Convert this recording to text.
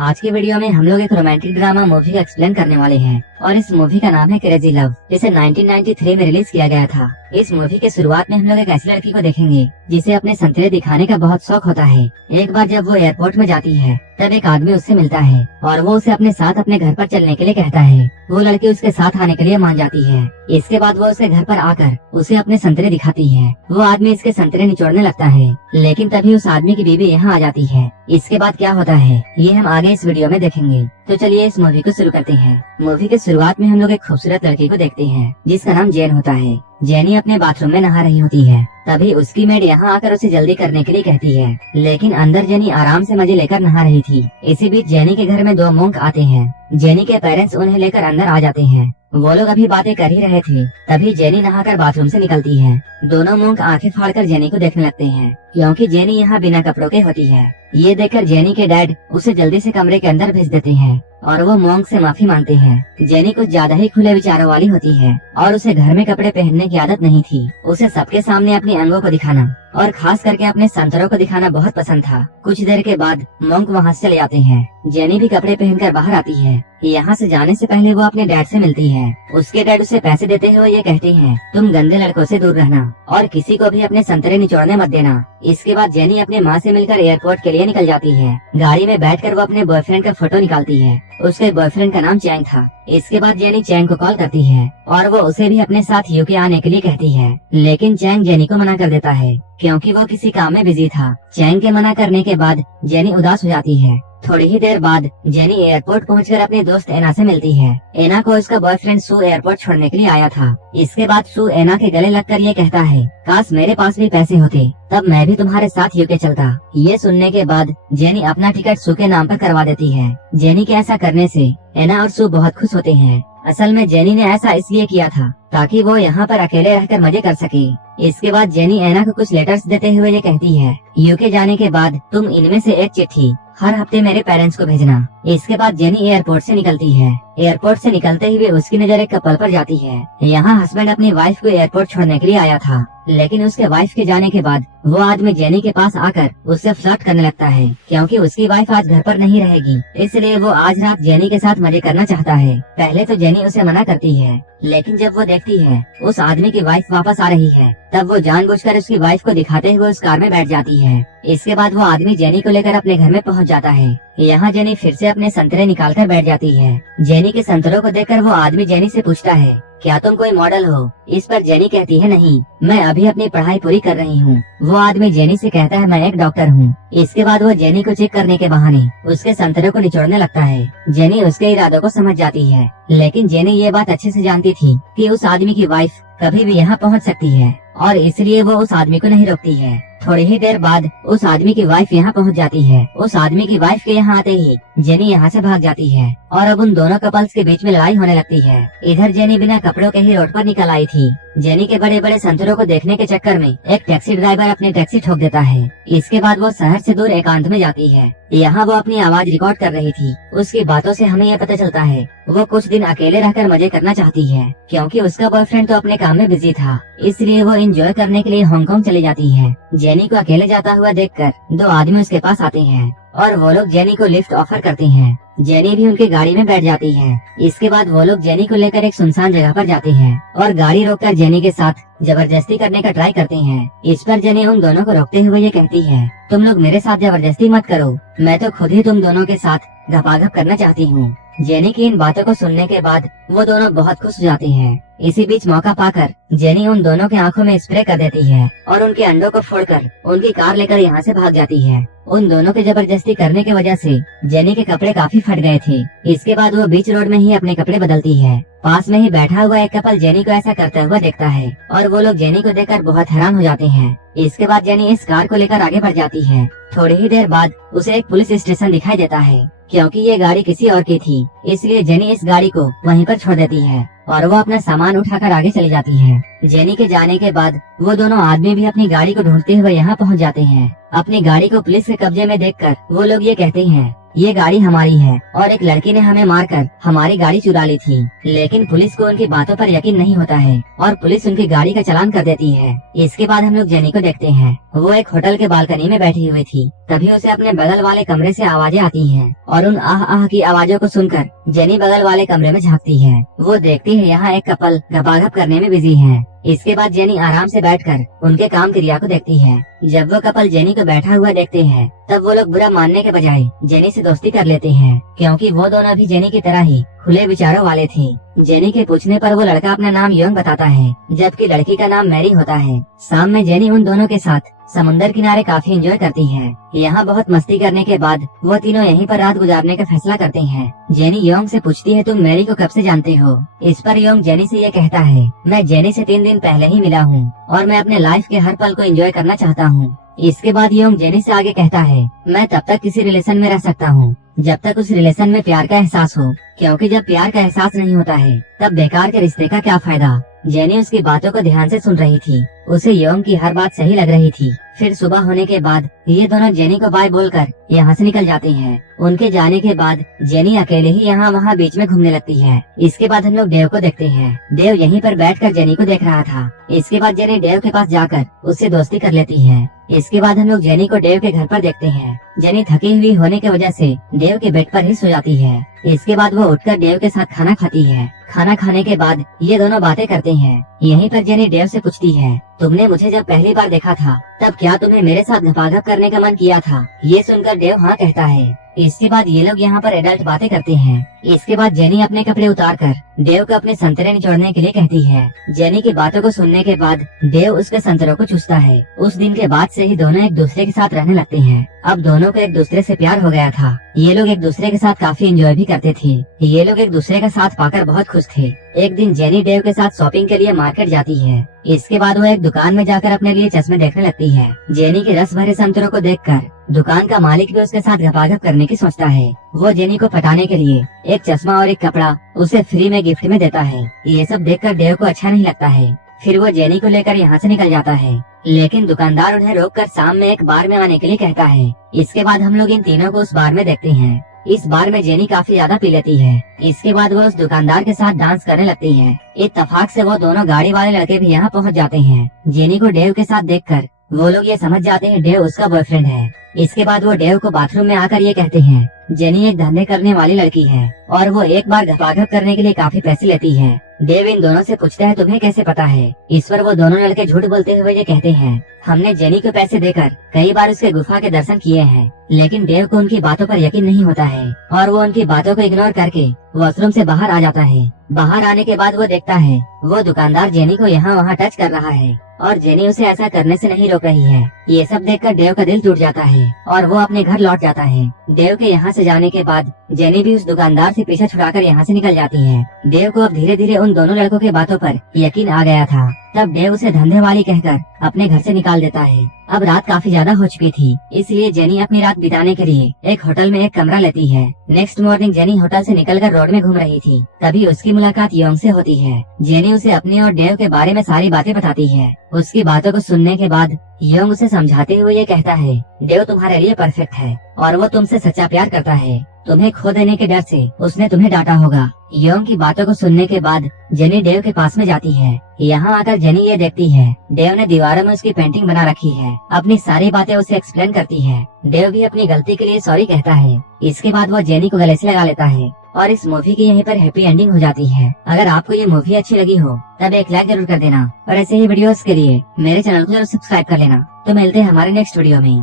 आज की वीडियो में हम लोग एक रोमांटिक ड्रामा मूवी का एक्सप्लेन करने वाले हैं और इस मूवी का नाम है क्रेजी लव, जिसे 1993 में रिलीज किया गया था। इस मूवी के शुरुआत में हम लोग एक ऐसी लड़की को देखेंगे जिसे अपने संतरे दिखाने का बहुत शौक होता है। एक बार जब वो एयरपोर्ट में जाती है तब एक आदमी उससे मिलता है और वो उसे अपने साथ अपने घर पर चलने के लिए कहता है। वो लड़की उसके साथ आने के लिए मान जाती है। इसके बाद वो उसके घर पर आकर उसे अपने संतरे दिखाती है। वो आदमी इसके संतरे निचोड़ने लगता है, लेकिन तभी उस आदमी की बीवी यहाँ आ जाती है। इसके बाद क्या होता है ये हम आगे इस वीडियो में देखेंगे। तो चलिए इस मूवी को शुरू करते हैं। मूवी के शुरुआत में हम लोग एक खूबसूरत लड़की को देखते हैं जिसका नाम जेन होता है। जेनी अपने बाथरूम में नहा रही होती है, तभी उसकी मेड यहाँ आकर उसे जल्दी करने के लिए कहती है, लेकिन अंदर जेनी आराम से मजे लेकर नहा रही थी। इसी बीच जेनी के घर में दो मोंक आते हैं। जेनी के पेरेंट्स उन्हें लेकर अंदर आ जाते हैं। वो लोग अभी बातें कर ही रहे थे, तभी जेनी नहाकर बाथरूम से निकलती है। दोनों मोंक आंखें फाड़कर जेनी को देखने लगते हैं, क्योंकि जेनी यहाँ बिना कपड़ों के होती है। ये देखकर जेनी के डैड उसे जल्दी से कमरे के अंदर भेज देते हैं और वो मोंक से माफी मांगते हैं। जेनी कुछ ज्यादा ही खुले विचारों वाली होती है और उसे घर में कपड़े पहनने की आदत नहीं थी। उसे सबके सामने अपनी अंगों को दिखाना और खास करके अपने संतरों को दिखाना बहुत पसंद था। कुछ देर के बाद मोंक वहाँ से चले जाते हैं। जेनी भी कपड़े पहनकर बाहर आती है। यहाँ से जाने से पहले वो अपने डैड से मिलती है। उसके डैड उसे पैसे देते हुए ये कहते हैं, तुम गंदे लड़कों से दूर रहना और किसी को भी अपने संतरे निचोड़ने मत देना। इसके बाद जेनी अपने माँ से मिलकर एयरपोर्ट के लिए निकल जाती है। गाड़ी में बैठकर वो अपने बॉयफ्रेंड का फोटो निकालती है। उसके बॉयफ्रेंड का नाम चैंग था। इसके बाद जेनी चैंग को कॉल करती है और वो उसे भी अपने साथ यूके आने के लिए कहती है, लेकिन चैंग जेनी को मना कर देता है क्योंकि वो किसी काम में बिजी था। चैंग के मना करने के बाद जेनी उदास हो जाती है। थोड़ी ही देर बाद जेनी एयरपोर्ट पहुंचकर अपने दोस्त एना से मिलती है। एना को उसका बॉयफ्रेंड सू एयरपोर्ट छोड़ने के लिए आया था। इसके बाद सू एना के गले लगकर ये कहता है, काश मेरे पास भी पैसे होते, तब मैं भी तुम्हारे साथ यूके चलता। ये सुनने के बाद जेनी अपना टिकट सू के नाम पर करवा देती है। जेनी के ऐसा करने से एना और सू बहुत खुश होते हैं। असल में जेनी ने ऐसा इसलिए किया था ताकि वो यहाँ पर अकेले रहकर मजे कर सके। इसके बाद जेनी एना को कुछ लेटर्स देते हुए ये कहती है, यूके जाने के बाद तुम इनमें से एक चिट्ठी हर हफ्ते मेरे पेरेंट्स को भेजना। इसके बाद जेनी एयरपोर्ट से निकलती है। एयरपोर्ट से निकलते हुए उसकी नजर एक कपल पर जाती है। यहाँ हस्बैंड अपनी वाइफ को एयरपोर्ट छोड़ने के लिए आया था, लेकिन उसके वाइफ के जाने के बाद वो आदमी जेनी के पास आकर उससे फ्लर्ट करने लगता है, क्योंकि उसकी वाइफ आज घर पर नहीं रहेगी, इसलिए वो आज रात जेनी के साथ मजे करना चाहता है। पहले तो जेनी उसे मना करती है, लेकिन जब वो देखती है उस आदमी की वाइफ वापस आ रही है, तब वो जानबूझकर उसकी वाइफ को दिखाते हुए उस कार में बैठ जाती है। इसके बाद वो आदमी जेनी को लेकर अपने घर में पहुंच जाता है। यहाँ जेनी फिर से अपने संतरे निकालकर बैठ जाती है। जेनी के संतरों को देखकर वो आदमी जेनी से पूछता है, क्या तुम कोई मॉडल हो? इस पर जेनी कहती है, नहीं, मैं अभी अपनी पढ़ाई पूरी कर रही हूँ। वो आदमी जेनी से कहता है, मैं एक डॉक्टर हूँ। इसके बाद वो जेनी को चेक करने के बहाने उसके संतरे को निचोड़ने लगता है। जेनी उसके इरादों को समझ जाती है, लेकिन जेनी ये बात अच्छे से जानती थी कि उस आदमी की वाइफ कभी भी यहाँ पहुँच सकती है और इसलिए वो उस आदमी को नहीं रोकती है। थोड़ी ही देर बाद उस आदमी की वाइफ यहाँ पहुँच जाती है। उस आदमी की वाइफ के यहाँ आते ही जेनी यहाँ से भाग जाती है और अब उन दोनों कपल्स के बीच में लड़ाई होने लगती है। इधर जेनी बिना कपड़ों के ही रोड पर निकल आई थी। जेनी के बड़े बड़े संतरों को देखने के चक्कर में एक टैक्सी ड्राइवर अपनी टैक्सी ठोक देता है। इसके बाद वो शहर से दूर एकांत में जाती है। यहाँ वो अपनी आवाज रिकॉर्ड कर रही थी। उसकी बातों से हमें यह पता चलता है वो कुछ दिन अकेले रहकर मजे करना चाहती है, क्योंकि उसका बॉयफ्रेंड तो अपने काम में बिजी था, इसलिए वो एंजॉय करने के लिए हांगकांग चली जाती है। जेनी को अकेले जाता हुआ देखकर दो आदमी उसके पास आते हैं और वो लोग जेनी को लिफ्ट ऑफर करते हैं। जेनी भी उनकी गाड़ी में बैठ जाती है। इसके बाद वो लोग जेनी को लेकर एक सुनसान जगह पर जाते हैं और गाड़ी रोककर जेनी के साथ जबरदस्ती करने का ट्राई करते हैं। इस पर जेनी उन दोनों को रोकते हुए ये कहती है, तुम लोग मेरे साथ जबरदस्ती मत करो, मैं तो खुद ही तुम दोनों के साथ गपागप करना चाहती हूँ। जेनी की इन बातों को सुनने के बाद वो दोनों बहुत खुश हो जाते हैं। इसी बीच मौका पाकर जेनी उन दोनों के आंखों में स्प्रे कर देती है और उनके अंडों को फोड़कर उनकी कार लेकर यहाँ से भाग जाती है। उन दोनों के जबरदस्ती करने की वजह से जेनी के कपड़े काफी फट गए थे। इसके बाद वो बीच रोड में ही अपने कपड़े बदलती है। पास में ही बैठा हुआ एक कपल जेनी को ऐसा करते हुए देखता है और वो लोग जेनी को देखकर बहुत हैरान हो जाते हैं। इसके बाद जेनी इस कार को लेकर आगे बढ़ जाती है। थोड़ी ही देर बाद उसे एक पुलिस स्टेशन दिखाई देता है, क्योंकि ये गाड़ी किसी और की थी, इसलिए जेनी इस गाड़ी को वहीं पर छोड़ देती है और वो अपना सामान उठाकर आगे चली जाती है। जेनी के जाने के बाद वो दोनों आदमी भी अपनी गाड़ी को ढूंढते हुए यहाँ पहुँच जाते हैं। अपनी गाड़ी को पुलिस के कब्जे में देखकर वो लोग ये कहते हैं, ये गाड़ी हमारी है और एक लड़की ने हमें मारकर हमारी गाड़ी चुरा ली थी। लेकिन पुलिस को उनकी बातों पर यकीन नहीं होता है और पुलिस उनकी गाड़ी का चालान कर देती है। इसके बाद हम लोग जेनी को देखते हैं। वो एक होटल के बालकनी में बैठी हुई थी। तभी उसे अपने बगल वाले कमरे से आवाजें आती हैं और उन आह आह की आवाजों को सुनकर जेनी बगल वाले कमरे में झांकती है। वो देखती है यहाँ एक कपल गपागप करने में बिजी है। इसके बाद जेनी आराम से बैठकर उनके काम क्रिया को देखती है। जब वो कपल जेनी को बैठा हुआ देखते हैं तब वो लोग बुरा मानने के बजाय जेनी से दोस्ती कर लेते हैं, क्योंकि वो दोनों भी जेनी की तरह ही खुले विचारों वाले थे। जेनी के पूछने पर वो लड़का अपना नाम योंग बताता है, जबकि लड़की का नाम मैरी होता है। शाम में जेनी उन दोनों के साथ समुंदर किनारे काफी एंजॉय करती है। यहाँ बहुत मस्ती करने के बाद वो तीनों यहीं पर रात गुजारने का फैसला करते हैं। जेनी योंग से पूछती है, तुम मैरी को कब से जानते हो? इस पर योंग जेनी से ये कहता है, मैं जेनी से 3 दिन पहले ही मिला हूँ और मैं अपने लाइफ के हर पल को एंजॉय करना चाहता हूँ। इसके बाद योंग जेनी से आगे कहता है, मैं तब तक किसी रिलेशन में रह सकता हूँ जब तक उस रिलेशन में प्यार का एहसास हो, क्योंकि जब प्यार का एहसास नहीं होता है तब बेकार के रिश्ते का क्या फायदा। जेनी उसकी बातों को ध्यान से सुन रही थी। उसे योंग की हर बात सही लग रही थी। फिर सुबह होने के बाद ये दोनों जेनी को बाय बोलकर यहाँ से निकल जाते हैं। उनके जाने के बाद जेनी अकेले ही यहाँ वहाँ बीच में घूमने लगती है। इसके बाद हम लोग देव को देखते हैं। देव यहीं पर बैठकर जेनी को देख रहा था। इसके बाद जेनी देव के पास जाकर उससे दोस्ती कर लेती है। इसके बाद हम लोग जेनी को देव के घर पर देखते हैं। जेनी थकी हुई होने की वजह से देव के बेड पर ही सो जाती है। इसके बाद वो उठकर देव के साथ खाना खाती है। खाना खाने के बाद ये दोनों बातें करते हैं। यहीं पर जेनी देव से पूछती है, तुमने मुझे जब पहली बार देखा था तब क्या तुम्हें मेरे साथ गपागप करने का मन किया था? ये सुनकर देव हाँ कहता है। इसके बाद ये लोग यहाँ पर एडल्ट बातें करते हैं। इसके बाद जेनी अपने कपड़े उतारकर देव को अपने संतरे निचोड़ने के लिए कहती है। जेनी की बातों को सुनने के बाद देव उसके संतरों को चूसता है। उस दिन के बाद से ही दोनों एक दूसरे के साथ रहने लगते हैं। अब दोनों को एक दूसरे से प्यार हो गया था। ये लोग एक दूसरे के साथ काफी एंजॉय भी करते थे। ये लोग एक दूसरे का साथ पाकर बहुत खुश थे। एक दिन जेनी देव के साथ शॉपिंग के लिए मार्केट जाती है। इसके बाद वो एक दुकान में जाकर अपने लिए चश्मे देखने लगती है। जेनी के रस भरे संतरों को देखकर दुकान का मालिक भी उसके साथ गपागप करने की सोचता है। वो जेनी को पटाने के लिए एक चश्मा और एक कपड़ा उसे फ्री में गिफ्ट में देता है। ये सब देखकर देव को अच्छा नहीं लगता है। फिर वो जेनी को लेकर यहाँ से निकल जाता है, लेकिन दुकानदार उन्हें रोककर शाम में एक बार में आने के लिए कहता है। इसके बाद हम लोग इन तीनों को उस बार में देखते हैं। इस बार में जेनी काफी ज्यादा पी लेती है। इसके बाद वो उस दुकानदार के साथ डांस करने लगती है। इत्तेफाक से वो दोनों गाड़ी वाले लड़के भी यहाँ पहुँच जाते हैं। जेनी को देव के साथ देखकर वो लोग ये समझ जाते हैं देव उसका बॉयफ्रेंड है। इसके बाद वो देव को बाथरूम में आकर ये कहते हैं, जेनी एक धंधे करने वाली लड़की है और वो एक बार गपागप करने के लिए काफी पैसे लेती है। देव इन दोनों से पूछता है, तुम्हें कैसे पता है? इस पर वो दोनों लड़के झूठ बोलते हुए ये कहते हैं, हमने जेनी को पैसे देकर कई बार उसके गुफा के दर्शन किए हैं। लेकिन देव को उनकी बातों पर यकीन नहीं होता है और वो उनकी बातों को इग्नोर करके वॉशरूम से बाहर आ जाता है। बाहर आने के बाद वो देखता है वो दुकानदार जेनी को यहाँ वहाँ टच कर रहा है और जेनी उसे ऐसा करने से नहीं रोक रही है। ये सब देखकर देव का दिल टूट जाता है और वो अपने घर लौट जाता है। देव के यहाँ से जाने के बाद जेनी भी उस दुकानदार से पीछा छुड़ाकर यहाँ से निकल जाती है। देव को अब धीरे धीरे उन दोनों लड़कों की बातों पर यकीन आ गया था। तब देव उसे धंधे वाली कहकर अपने घर से निकाल देता है। अब रात काफी ज्यादा हो चुकी थी, इसलिए जेनी अपनी रात बिताने के लिए एक होटल में एक कमरा लेती है। नेक्स्ट मॉर्निंग जेनी होटल से निकलकर रोड में घूम रही थी। तभी उसकी मुलाकात योंग से होती है। जेनी उसे अपनी और देव के बारे में सारी बातें बताती है। उसकी बातों को सुनने के बाद योंग उसे समझाते हुए ये कहता है, देव तुम्हारे लिए परफेक्ट है और वो तुमसे सच्चा प्यार करता है। तुम्हें खो देने के डर से उसने तुम्हें डांटा होगा। योंग की बातों को सुनने के बाद जेनी देव के पास में जाती है। यहाँ आकर जेनी ये देखती है देव ने दीवारों में उसकी पेंटिंग बना रखी है। अपनी सारी बातें उसे एक्सप्लेन करती है। देव भी अपनी गलती के लिए सॉरी कहता है। इसके बाद वो जेनी को गले से लगा लेता है और इस मूवी की यहीं पर हैप्पी एंडिंग हो जाती है। अगर आपको ये मूवी अच्छी लगी हो तब एक लाइक जरूर कर देना और ऐसे ही वीडियोस के लिए मेरे चैनल को जरूर सब्सक्राइब कर लेना। तो मिलते हैं हमारे नेक्स्ट वीडियो में।